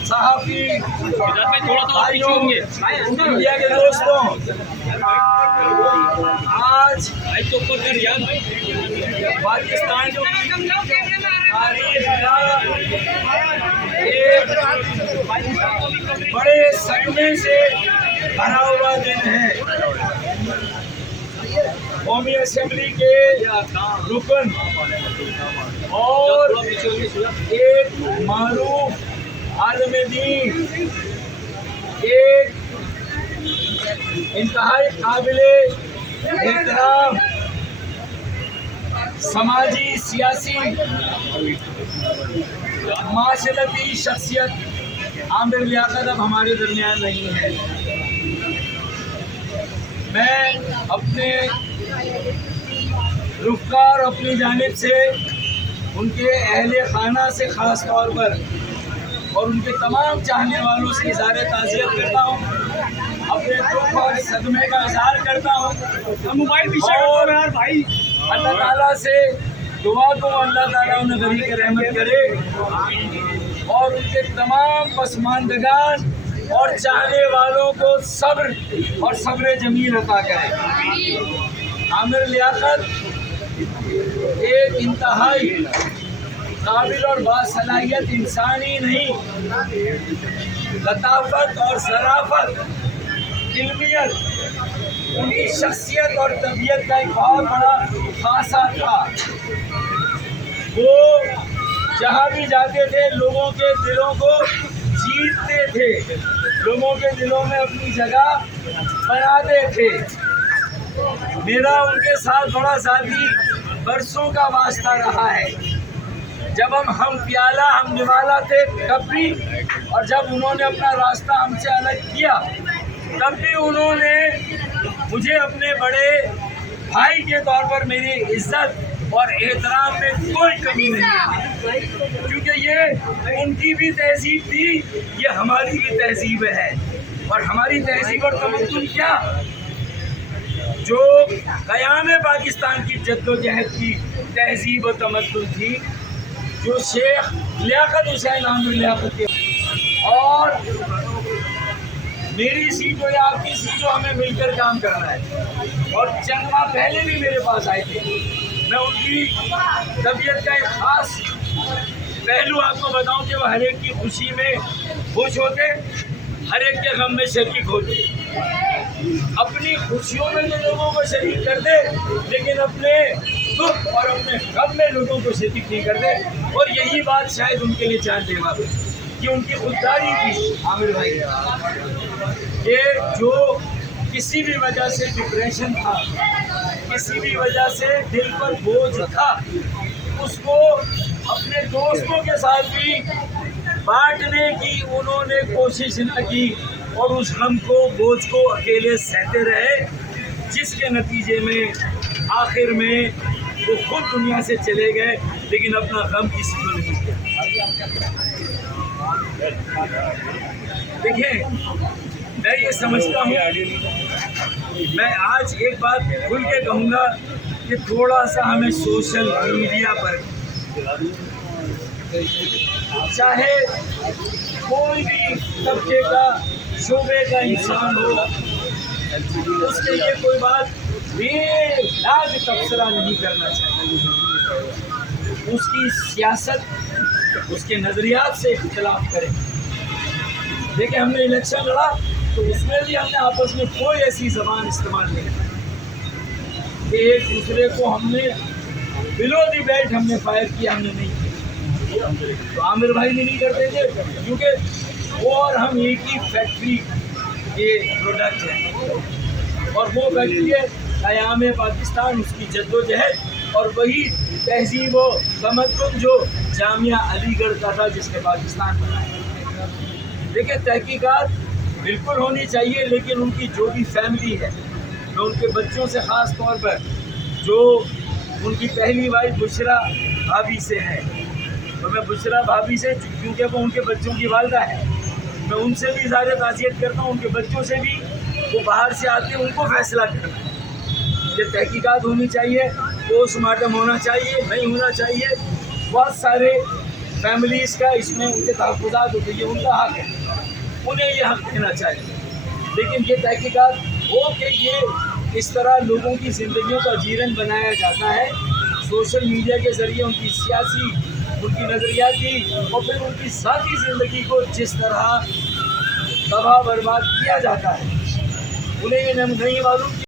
सहाफ़ी मीडिया के दोस्तों, आज पाकिस्तान की तारीख का एक बड़े सदमे से भरा हुआ दिन है। कौमी असेंबली के रुकन और एक मारूफ आलम दीन, एक इंतहाई काबिले एहतराम समाजी सियासी माशरती शख्सियत आमिर लियाकत अब हमारे दरमियान नहीं है। मैं अपने रुफ़कार अपनी जानिब से उनके अहले खाना से ख़ास तौर पर और उनके तमाम चाहने वालों से इज़हार ताज़ियत करता हूँ, अपने दुख और सदमे का इज़हार करता हूँ। और अल्लाह ताला से दुआ को अल्लाह ताला उन्हें गरीब रहमत करे और उनके तमाम पसमानदगान और चाहने वालों को सब्र और सब्र जमील अता करे। आमिर लियाकत एक इंतहाई काबिल और बासलाहियत इंसान ही नहीं, लताफत और शराफत, इल्मियत उनकी शख्सियत और तबीयत का एक बहुत बड़ा खासा था। वो जहाँ भी जाते थे लोगों के दिलों को जीतते थे, लोगों के दिलों में अपनी जगह बनाते थे। मेरा उनके साथ बड़ा ज़ाती बरसों का वास्ता रहा है। जब हम प्याला हम निवाला थे तब भी, और जब उन्होंने अपना रास्ता हमसे अलग किया तब भी उन्होंने मुझे अपने बड़े भाई के तौर पर मेरी इज्जत और एहतराम में कोई कमी नहीं है, क्योंकि ये उनकी भी तहजीब थी, ये हमारी भी तहजीब है। और हमारी तहजीब और तमद्दुन क्या, जो क़याम पाकिस्तान की जद्दोजहद की तहजीब और तमद्दुन थी, जो शेख लियाकत हुसैन आमिर लियाकत के और मेरी सीट हो या आपकी सीट हो, हमें मिलकर काम करना है। और चंद माह पहले भी मेरे पास आए थे। मैं उनकी तबीयत का एक ख़ास पहलू आपको बताऊं कि वो हर एक की खुशी में खुश होते, हर एक के गम में शरीक होते। अपनी खुशियों में जो लोगों को शरीक कर दे, लेकिन अपने दुख और अपने गम में लोगों को शरीक नहीं करते। और यही बात शायद उनके लिए जानलेवा है कि उनकी खुददारी थी आमिर भाई, ये जो किसी भी वजह से डिप्रेशन था, किसी भी वजह से दिल पर बोझ था, उसको अपने दोस्तों के साथ भी बांटने की उन्होंने कोशिश न की और उस गम को, बोझ को अकेले सहते रहे, जिसके नतीजे में आखिर में वो खुद दुनिया से चले गए, लेकिन अपना गम किसी को नहीं दिया। देखिए, मैं ये समझता हूँ, मैं आज एक बात खुल के कहूँगा कि थोड़ा सा हमें सोशल मीडिया पर, चाहे कोई भी तबके का, शोबे का इंसान हो, उसके लिए कोई बात बेलाग तबसरा नहीं करना चाहिए। उसकी सियासत, उसके नज़रियात से इख्तिलाफ करें। देखिए, हमने इलेक्शन लड़ा तो उसमें भी हमने आपस में कोई ऐसी ज़बान इस्तेमाल नहीं की कि एक दूसरे को हमने बिलो दी बेल्ट हमने फायर किया, हमने नहीं किया। तो आमिर भाई भी नहीं करते थे, क्योंकि वो और हम एक ही फैक्ट्री के प्रोडक्ट हैं। और वो फैक्ट्री है क़याम पाकिस्तान, उसकी जद्दोजहद और वही तहजीब व तमद्दुन जो जामिया अलीगढ़ का था, जिसने पाकिस्तान बनाया। देखिए, तहकीकात बिल्कुल होनी चाहिए, लेकिन उनकी जो भी फैमिली है, मैं उनके बच्चों से ख़ास तौर पर, जो उनकी पहली वाइफ बुशरा भाभी से है, तो मैं बुशरा भाभी से, क्योंकि वो उनके बच्चों की वालिदा है, मैं उनसे भी इज़हार ताज़ियत करता हूँ। उनके बच्चों से भी, वो बाहर से आते हैं, उनको फैसला करना है। ये तहकीकात होनी चाहिए पोस्टमार्टम होना चाहिए, नहीं होना चाहिए, बहुत सारे फैमिलीज़ का इसमें उनके तहफ़्फ़ुज़ात होते हैं, उनका हक़ है, उन्हें ये हक़ देना चाहिए। लेकिन ये तहक़ीक़ात हो कि ये इस तरह लोगों की ज़िंदगियों का जीवन बनाया जाता है, सोशल मीडिया के ज़रिए उनकी सियासी, उनकी नज़रियाती और फिर उनकी ज़ाती ज़िंदगी को जिस तरह तबाह बर्बाद किया जाता है, उन्हें ये नहीं मालूम।